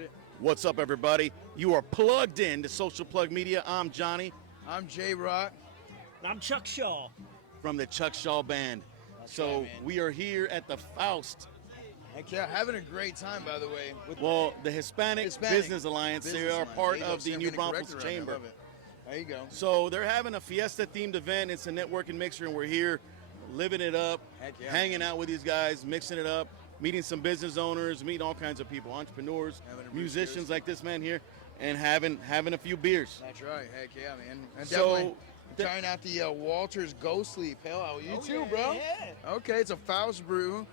got it. What's up, everybody? You are plugged in to Social Plug Media. I'm Johnny I'm J-Rock. And I'm Chuck Shaw. from the Chuck Shaw Band. So right, man. we are here at the Faust. Heck yeah, having a great time, by the way. Well, the Hispanic Business Alliance. They Business are Alliance. part There you go. of See, the I'm New getting Braunfels corrected around here. I Chamber. love it. There you go. So they're having a fiesta-themed event. It's a networking mixer, and we're here living it up, Heck yeah. hanging out with these guys, mixing it up, meeting some business owners, meeting all kinds of people, entrepreneurs, Having a musicians beers. like this man here, and having a few beers. That's right. Heck yeah, man. And So, definitely trying out the Walter's Ghostly Pale Ale. You too, yeah, bro. yeah. Okay, it's a Faust brew,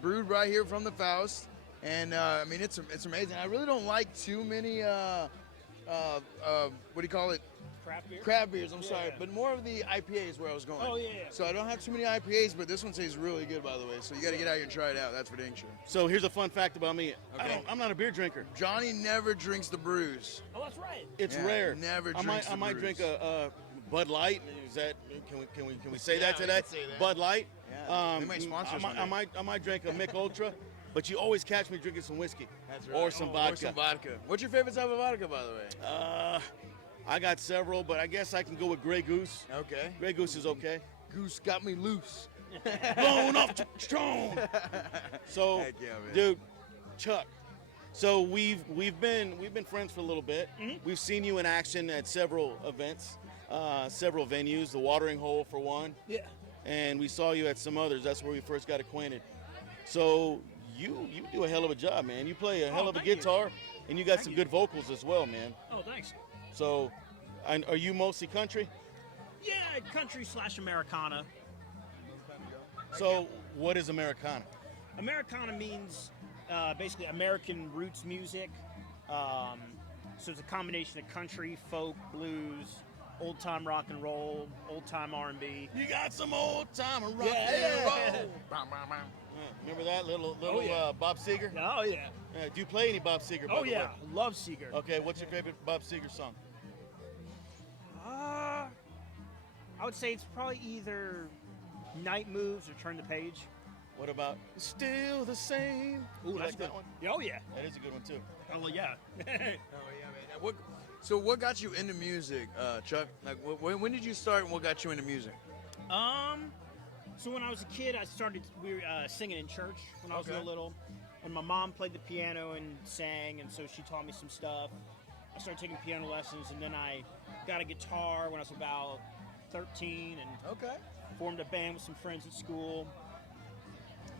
brewed right here from the Faust. And I mean, it's amazing. I really don't like too many, what do you call it? Craft beer? Craft beers, I'm Yeah. sorry, but more of the IPAs where I was going. Oh, yeah. So I don't have too many IPAs, but this one tastes really good, by the way. So you got to get out here and try it out. That's for dang sure. So here's a fun fact about me. Okay. I'm not a beer drinker. Johnny never drinks the brews. Oh, that's right. It's Yeah, rare. never I drinks might the drink brews. a Bud Light. Is that can we say Yeah, that we today? can say that. Bud Light. Yeah, they might sponsor us one day. I might drink a Mick Ultra, but you always catch me drinking some whiskey or some vodka. Or some vodka. What's your favorite type of vodka, by the way? I got several, but I guess I can go with Grey Goose. Okay. Grey Goose is okay. Goose got me loose. Blown off strong. So, Heck yeah, man. dude, Chuck. So we've been friends for a little bit. Mm-hmm. We've seen you in action at several events, several venues. The Watering Hole for one. Yeah. And we saw you at some others. That's where we first got acquainted. So you do a hell of a job, man. You play a hell of a thank you. guitar, and you got Thank some you. good vocals as well, man. Oh, thanks. So, are you mostly country? Yeah, country / Americana. So, what is Americana? Americana means basically American roots music. So it's a combination of country, folk, blues, old-time rock and roll, old-time R&B. You got some old time rock Yeah. and roll. Remember that little Oh, yeah. Bob Seger? Oh, yeah. Do you play any Bob Seger? by Oh, the yeah. way? Love Seeger. Okay, what's your favorite Bob Seger song? I would say it's probably either Night Moves or Turn the Page. What about Still the Same? Ooh, You that's like that good. one? Oh, yeah. That is a good one too. Oh, yeah. Oh yeah, man. So what got you into music, Chuck? Like, when did you start, and what got you into music? So when I was a kid, I started singing in church when I was Okay. real little, and my mom played the piano and sang, and so she taught me some stuff. I started taking piano lessons, and then I got a guitar when I was about 13, and Okay. formed a band with some friends at school.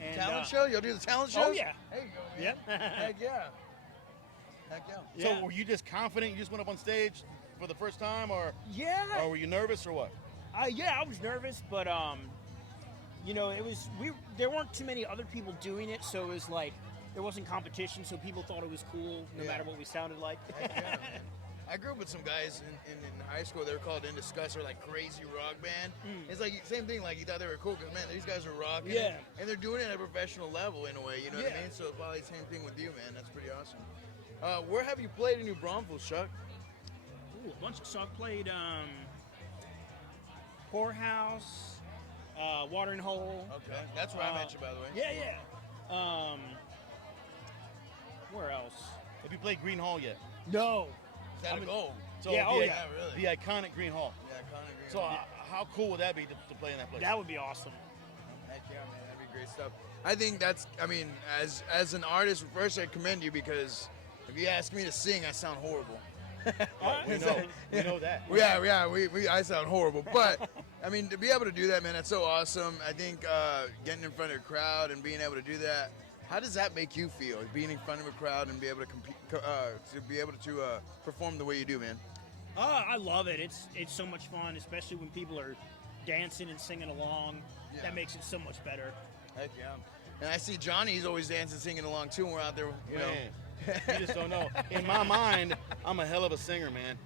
And, Talent show? You'll do the talent show? Oh, yeah. There you go, man. Yep. Heck yeah. Heck yeah. Yeah. So, were you just confident? You just went up on stage for the first time, or Yeah. were you nervous, or what? I was nervous, but there weren't too many other people doing it, so it was like there wasn't competition, so people thought it was cool no Yeah. matter what we sounded like. Heck yeah, man. I grew up with some guys in high school. They were called In Disgust, or like crazy rock band. It's like same thing. Like you thought they were cool because man, these guys are rocking. Yeah. And they're doing it at a professional level in a way. You know what I Yeah. mean? So it's probably the same thing with you, man. That's pretty awesome. Where have you played in New Braunfels, Chuck? Ooh, a bunch. So I've played Poorhouse, Watering Hole. Okay, that's where I met you, by the way. Yeah, yeah. Where else? Have you played Green Hall yet? No. Is that a goal? So Yeah, the, oh, yeah, really. the iconic Green Hall. Yeah, Connor Green. So how cool would that be to play in that place? That would be awesome. Heck yeah, man, that'd be great stuff. I think that's, I mean, as an artist, first I commend you because if you ask me to sing, I sound horrible. we know that. I sound horrible. But, I mean, to be able to do that, man, that's so awesome. I think getting in front of a crowd and being able to do that, how does that make you feel, being in front of a crowd and be able to compete, to be able to perform the way you do, man? I love it. It's so much fun, especially when people are dancing and singing along. Yeah. That makes it so much better. Heck yeah. And I see Johnny, he's always dancing, singing along too, and we're out there, you know. Man, you just don't know. In my mind, I'm a hell of a singer, man.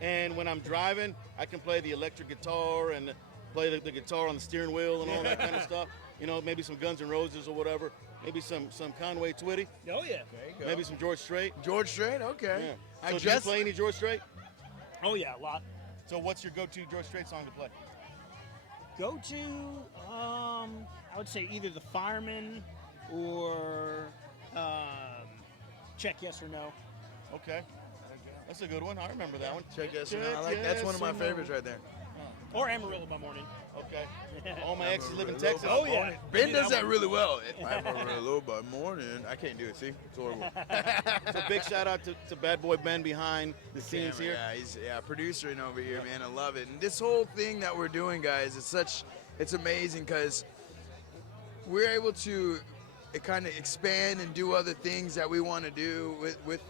And when I'm driving, I can play the electric guitar and play the guitar on the steering wheel and all that kind of stuff. You know, maybe some Guns N' Roses or whatever. Maybe some Conway Twitty. Oh yeah. There you go. Maybe some George Strait. George Strait, okay. Yeah. So do you play any George Strait? Oh yeah, a lot. So what's your go-to George Strait song to play? Go to I would say either The Fireman or check yes or no. Okay. That's a good one. I remember that one. Check yes or no. I like that's one of my favorites right there. Or Amarillo by morning. Okay. All my exes live in Amarillo Texas. by Oh, yeah. morning. Ben Do does that that really well. Amarillo by morning. I can't do it. See, it's horrible. So big shout out to Bad Boy Ben behind the scenes Camera, here. yeah, he's producing over here, man. I love it. And this whole thing that we're doing, guys, it's amazing because we're able to kind of expand and do other things that we want to do with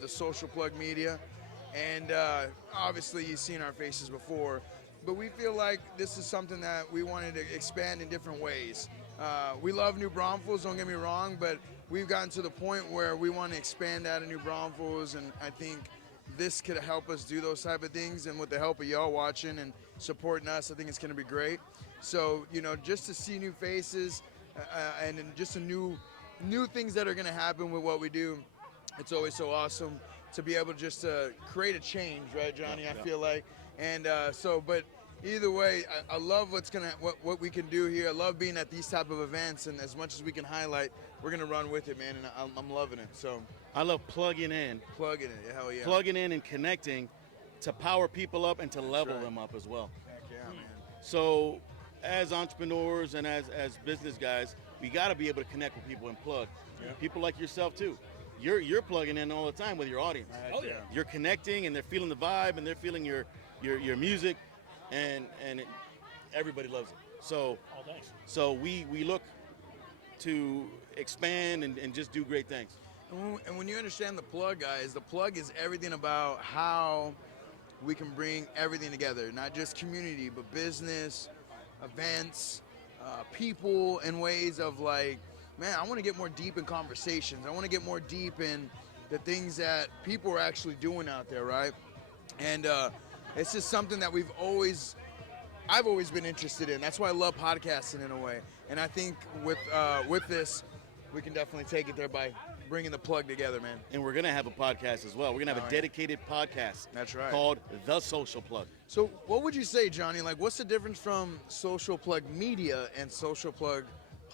the Social Plug Media. And obviously you've seen our faces before, but we feel like this is something that we wanted to expand in different ways. We love New Braunfels, don't get me wrong, but we've gotten to the point where we want to expand out of New Braunfels, and I think this could help us do those type of things. And with the help of y'all watching and supporting us, I think it's going to be great. So, just to see new faces and just a new things that are going to happen with what we do, it's always so awesome to be able to just create a change, right, Johnny? I feel like, and but either way, I love what we can do here. I love being at these type of events, and as much as we can highlight, we're gonna run with it, man. And I'm loving it. So I love plugging in. Hell yeah. Plugging in and connecting to power people up and to level right. them up as well. Heck yeah, man. So as entrepreneurs and as business guys, we got to be able to connect with people and plug. Yeah. People like yourself too. You're plugging in all the time with your audience. Oh, yeah. You're connecting, and they're feeling the vibe, and they're feeling your music, and everybody loves it. So Oh, thanks. so we look to expand and just do great things. And when you understand the plug, guys, the plug is everything about how we can bring everything together, not just community, but business, events, people, in ways of like, man, I want to get more deep in conversations. I want to get more deep in the things that people are actually doing out there, right? And it's just something that I've always been interested in. That's why I love podcasting in a way. And I think with this, we can definitely take it there by bringing the plug together, man. And we're gonna have a podcast as well. We're gonna have a dedicated podcast. That's right. Called The Social Plug. So what would you say, Johnny? Like, what's the difference from Social Plug Media and Social Plug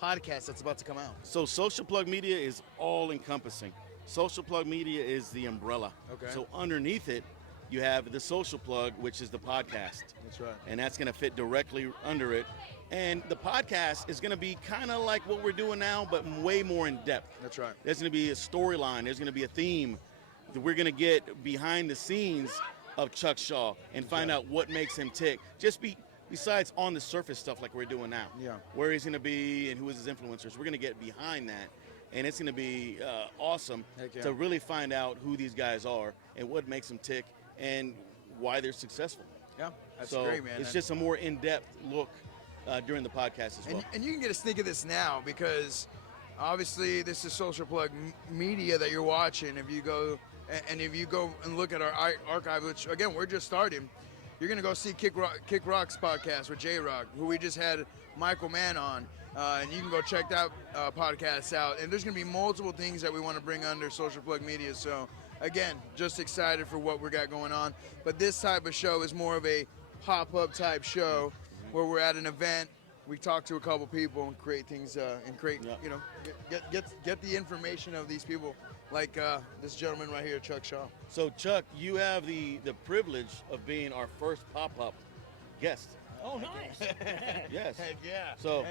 Podcast that's about to come out? So Social Plug Media is all encompassing. Social Plug Media is the umbrella. Okay. So underneath it, you have the Social Plug, which is the podcast. That's right. And that's going to fit directly under it. And the podcast is going to be kind of like what we're doing now, but way more in depth. That's right. There's going to be a storyline. There's going to be a theme. That we're going to get behind the scenes of Chuck Shaw and find out what makes him tick. Besides on the surface stuff like we're doing now. Yeah. Where he's going to be and who is his influencers. We're going to get behind that. And it's going to be awesome Heck yeah. to really find out who these guys are and what makes them tick and why they're successful. Yeah, that's So great, man. it's just a more in-depth look during the podcast as well. And you can get a sneak of this now because obviously this is Social Plug Media that you're watching. If you go and look at our archive, which again we're just starting, you're gonna go see Kick Rock's podcast with J Rock, who we just had Michael Mann on, and you can go check that podcast out. And there's gonna be multiple things that we want to bring under Social Plug Media. So again, just excited for what we got going on. But this type of show is more of a pop-up type show where we're at an event, we talk to a couple people and create things get the information of these people, like this gentleman right here, Chuck Shaw. So Chuck, you have the privilege of being our first pop-up guest. Oh, nice. Yes. Heck yeah. So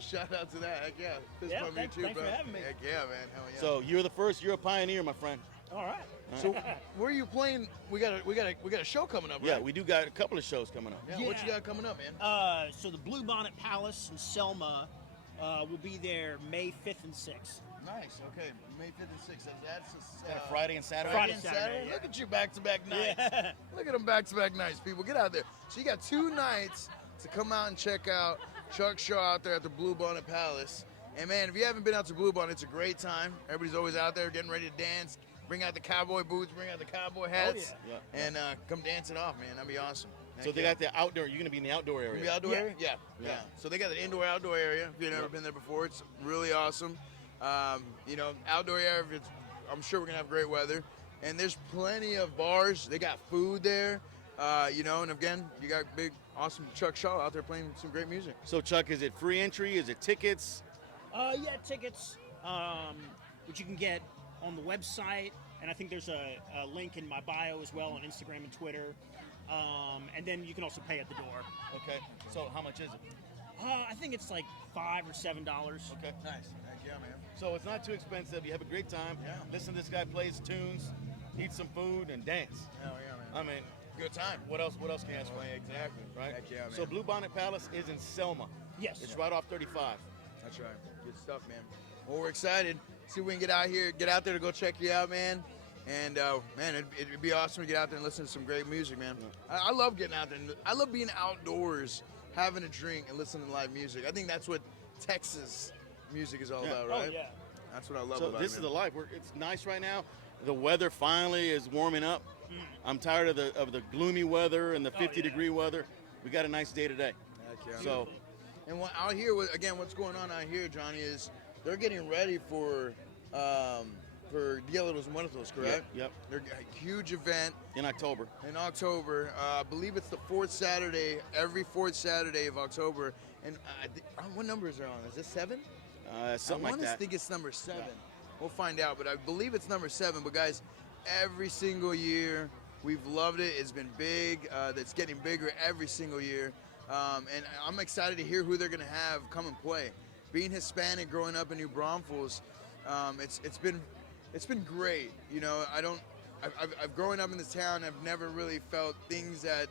shout out to that. Heck yeah. Fist Yeah, bump thanks you too, for bro. having me. Heck yeah, man. Hell yeah. So you're the first. You're a pioneer, my friend. All right. So where are you playing? We got a show coming up, right? Yeah, we do got a couple of shows coming up. Yeah, what Yeah. you got coming up, man? So the Bluebonnet Palace in Selma will be there May 5th and 6th. Nice. Okay, May 5th and 6th. That's Got a Friday and Saturday. Friday and Saturday, yeah. Look at you back-to-back nights. Yeah. Look at them back-to-back nights, people. Get out there. So you got 2 nights to come out and check out Chuck Shaw out there at the Bluebonnet Palace. And man, if you haven't been out to Bluebonnet, it's a great time. Everybody's always out there getting ready to dance. Bring out the cowboy boots, bring out the cowboy hats, yeah. and come dance it off, man. That'd be awesome. So they got the outdoor. You're gonna be in the outdoor area. The outdoor Yeah. area? Yeah. So they got the indoor-outdoor area. If you've never been there before, it's really awesome. Outdoor area, I'm sure we're going to have great weather. And there's plenty of bars. They got food there, and again, you got big, awesome Chuck Shaw out there playing some great music. So Chuck, is it free entry? Is it tickets? Yeah, tickets, which you can get on the website, and I think there's a link in my bio as well on Instagram and Twitter. And then you can also pay at the door. Okay. So how much is it? I think it's like $5 or $7. Okay. Nice. Heck yeah, man. So it's not too expensive. You have a great time. Yeah. Listen to this guy plays tunes, eat some food, and dance. Hell yeah, man. I mean, Good time. what else can you ask for? Exactly. Right? Heck yeah, man. So Bluebonnet Palace is in Selma. Yes. It's right off 35. That's right. Good stuff, man. Well, we're excited. See if we can get out there to go check you out, man. And man, it'd be awesome to get out there and listen to some great music, man. I love getting out there. I love being outdoors, having a drink, and listening to live music. I think that's what Texas music is all about, right? Oh, yeah. That's what I love So about this it. is the life. It's nice right now. The weather finally is warming up. I'm tired of the gloomy weather and the 50-degree weather. We got a nice day today. Heck yeah. So And what out here, again, what's going on out here, Johnny, is they're getting ready for Dia de los Muertos, correct? Yep. They're a huge event in October. in October. I believe it's the fourth Saturday, every fourth Saturday of October. And what number is there on? Is it 7? Something I like want to that. think it's number 7. We'll find out, but I believe it's number 7. But guys, every single year we've loved it. It's been big. It's getting bigger every single year, and I'm excited to hear who they're gonna have come and play. Being Hispanic, growing up in New Braunfels, it's been great. You know, I've growing up in this town. I've never really felt things that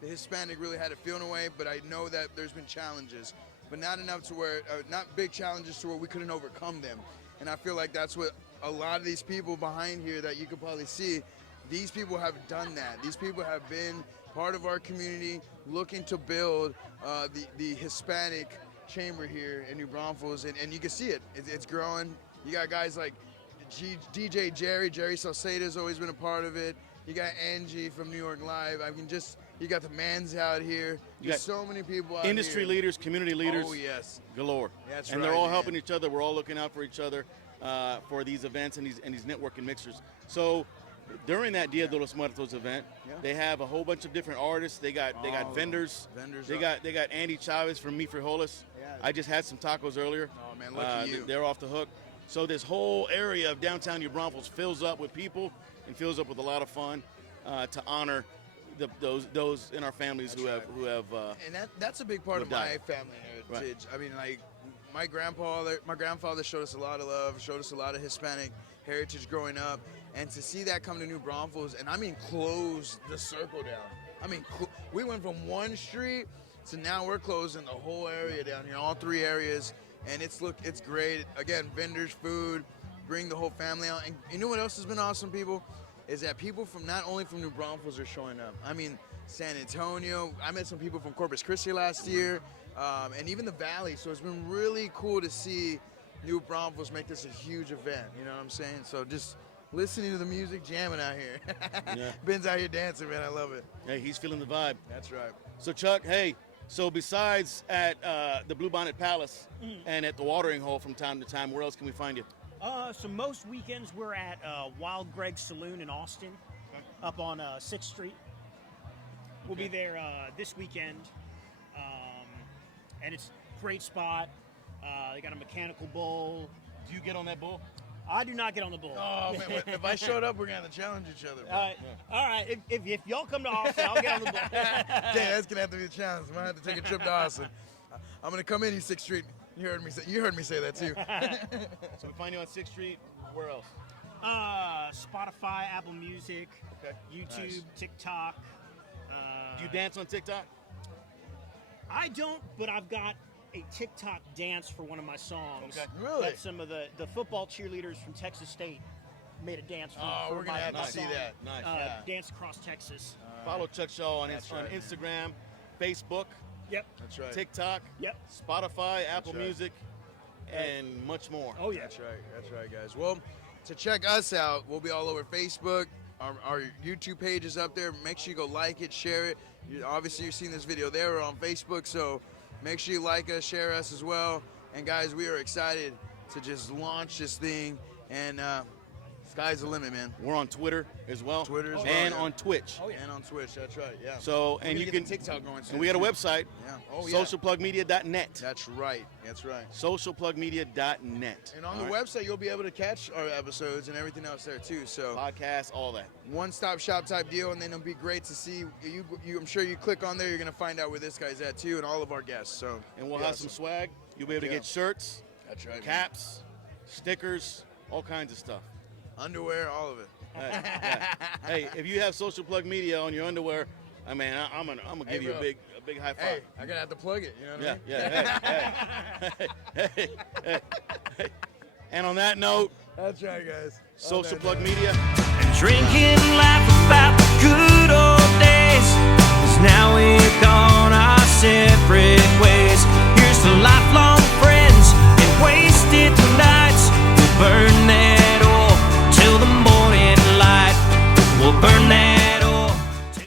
the Hispanic really had to feel in a way, but I know that there's been challenges, but not enough to where, not big challenges to where we couldn't overcome them. And I feel like that's what a lot of these people behind here that you could probably see, these people have done that. These people have been part of our community, looking to build the Hispanic chamber here in New Braunfels, and you can see it. It's growing. You got guys like DJ Jerry Salcedo's always been a part of it. You got Angie from New York Live. I mean, you got the Mans out here. You got so many people out Industry here. leaders, community leaders. Oh, yes. Galore. That's and right, they're all man. helping each other. We're all looking out for each other for these events and these networking mixers. So during that Dia de los Muertos event, they have a whole bunch of different artists. They got vendors. They got Andy Chavez from Mi Frijoles. Yeah. I just had some tacos earlier. Oh, man, lucky you. They're off the hook. So this whole area of downtown New Braunfels fills up with people and fills up with a lot of fun to honor those in our families who have and that's a big part of my family heritage. I mean, like my grandfather showed us a lot of love, showed us a lot of Hispanic heritage growing up, and to see that come to New Braunfels, and I mean close the circle down. I mean, we went from one street to now we're closing the whole area down here, all 3 areas, and it's great. Again, vendors, food, bring the whole family out, and you know what else has been awesome, people? Is that people from not only from New Braunfels are showing up. I mean, San Antonio. I met some people from Corpus Christi last year, and even the Valley. So it's been really cool to see New Braunfels make this a huge event. You know what I'm saying? So just listening to the music, jamming out here. Yeah. Ben's out here dancing, man. I love it. hey, he's feeling the vibe. That's right. So Chuck, hey, so besides at the Bluebonnet Palace and at the watering hole from time to time, where else can we find you? So most weekends we're at Wild Greg Saloon in Austin, up on 6th Street. We'll be there this weekend, and it's a great spot. They got a mechanical bull. Do you get on that bull? I do not get on the bull. Oh, man. If I showed up, we're going to have to challenge each other. Bro. All right, if y'all come to Austin, I'll get on the bull. Dang, that's going to have to be a challenge. I'm going to have to take a trip to Austin. I'm going to come in East 6th Street. You heard me say that, too. So we find you on 6th Street. Where else? Spotify, Apple Music, YouTube, Nice. TikTok. Do you dance on TikTok? I don't, but I've got a TikTok dance for one of my songs. Okay. Really? That some of the football cheerleaders from Texas State made a dance for. Oh, for we're gonna my, have my to see song, that. Nice. Dance Across Texas. Follow Chuck Shaw on That's right, man. Instagram, Facebook, Yep. That's right. TikTok, Yep. Spotify, Apple right. Music, and much more. Oh yeah. That's right. That's right, guys. Well, to check us out, we'll be all over Facebook. Our YouTube page is up there. Make sure you go like it, share it. Obviously, you're seeing this video there or on Facebook, so make sure you like us, share us as well. And guys, we are excited to just launch this thing, and it's Sky's the limit, man. We're on Twitter as well. Twitter as well, and yeah. on Twitch. Oh, yeah. And on Twitch, that's right. Yeah. So We're and gonna you get can the TikTok going soon. and we got a too. website. Yeah. Oh yeah. Socialplugmedia.net. That's right. That's right. Socialplugmedia.net. And on All the right? website, you'll be able to catch our episodes and everything else there too. So Podcasts, all that. one-stop shop type deal, and then it'll be great to see you. I'm sure you click on there, you're gonna find out where this guy's at too, and all of our guests. So And we'll yeah, have some swag. You'll be able to Yeah. get shirts, That's right. man. caps, stickers, all kinds of stuff. Underwear, all of it. Yeah. Hey, if you have Social Plug Media on your underwear, I mean, I'm gonna Hey, give you a bro. big high Hey, five. I gotta have to plug it. You know what I Yeah, mean? yeah. Hey. And on that note, That's right, guys. Social On that Plug note. Media. And drinking and laugh about the good old days. 'Cause now we've gone our separate ways. Here's to lifelong